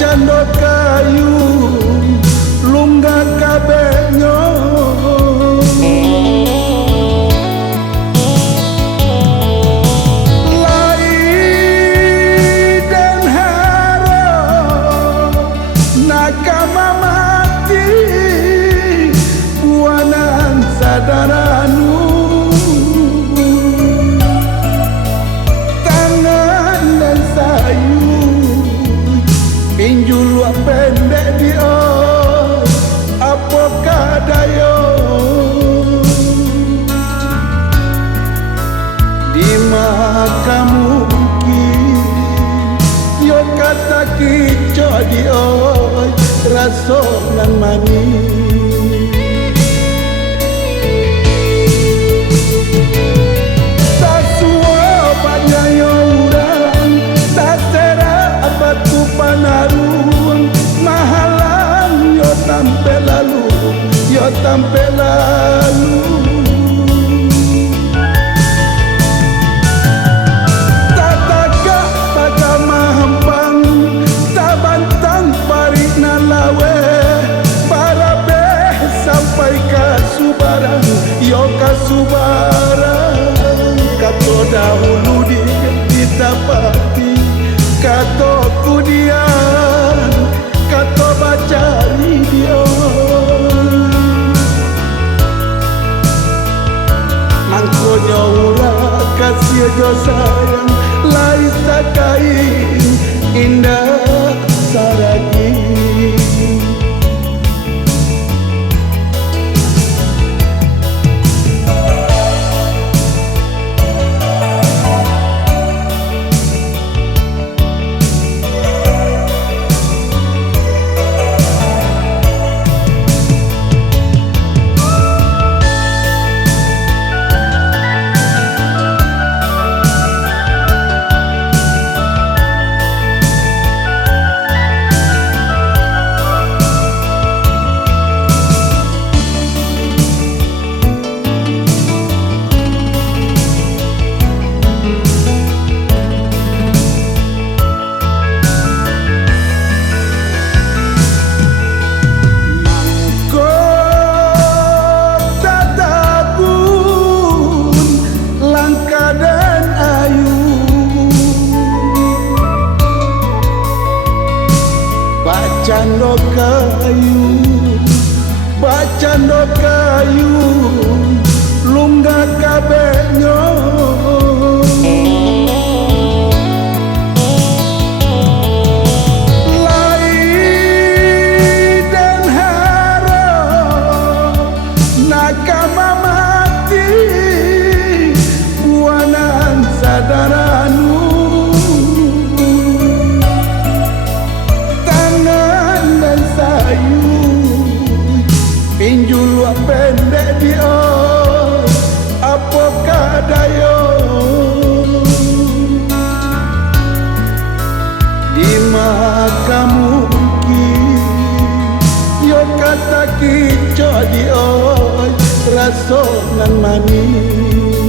cando kayu lunggah kabehnya lai dan harap nakama mati buanan sadaranu tangan dan sayu pinjul wak pendek dia apakah daya di maka mungkin yo kata kico dia rasa nan manis tak suwa banyak orang tak sera apa tu panaruang mahalan yo tampe lalu tak tagak pada mahampang tak bantang parik nalawe para beh sampai kasubaran yo kasubaran kato dahulu kita pati kato kudian kato bacari dia mangkonya ura kasih jo sayang lai sakain indah saragi bacando kayu lunggah kabehnya lai dan harap nakama mati buanan sadaranu pinjul wak pendek dia apakah daya di maka mungkin yo kata kico dia rasa nan manis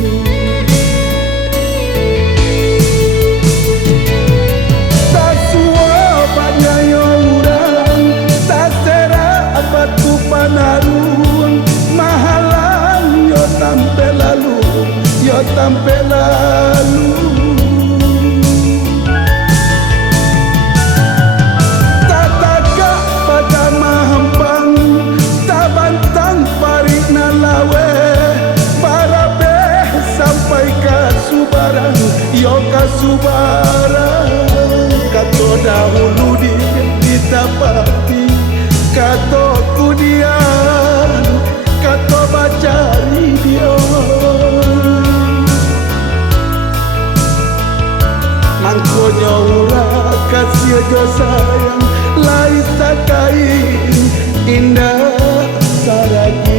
tak suwa banyak orang tak sera apa tu panaruang mahalan yo tampe lalu tak tagak pada mahampang tak bantang parik nalawe para beh sampai kasubaran yo kasubaran kato dahulu kita pati kato kudian kato bacari dia mangkonya ura kasih jo sayang lai sakain indah saragi